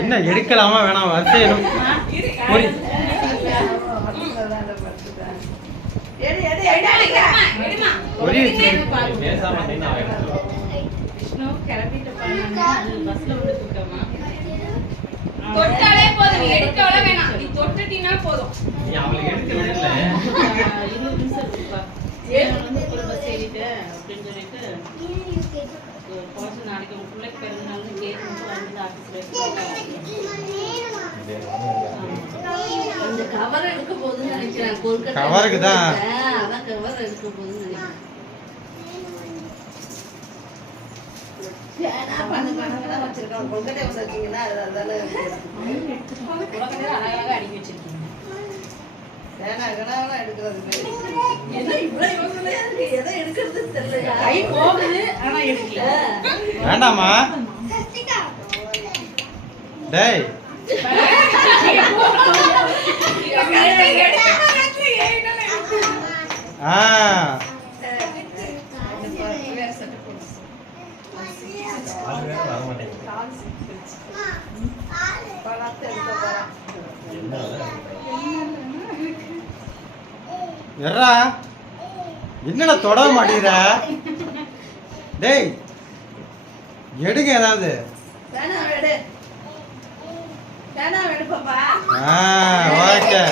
என்ன எடுக்கலாமா வேணாம் வரிசையணும் தொட்டாலே போதும், எடுக்கவள வேணாம். நீ தொட்டுட்டீனா போதும். நீ அவளை எடுக்க விடல. 20 நிமிஷம் இருக்குப்பா. வந்து ஒரு பஸ் ஏறிட்டு அப்படின்னு சொல்லிட்டு போச்சு. நாளைக்கு உங்க பிள்ளைக்கு பிறந்தநாள்னு கேக் வந்து ஆஃபீஸில் அந்த கவர் எடுக்க போகுதுன்னு நினைக்கிறேன். கவருக்கு தான் அதான் கவர் எடுக்க போகுதுன்னு நினைக்கிறேன். அழகாக அடிக்க வச்சிருக்கீங்க. வேண்டாமா டேய் எறா என்னடா தொட மாட்டேங்கிற டேய் எடுங்க ஏதாவது ஓகே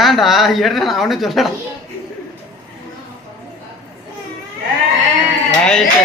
ஏன்டா எடுற அவனே சொல்லடா ரைட்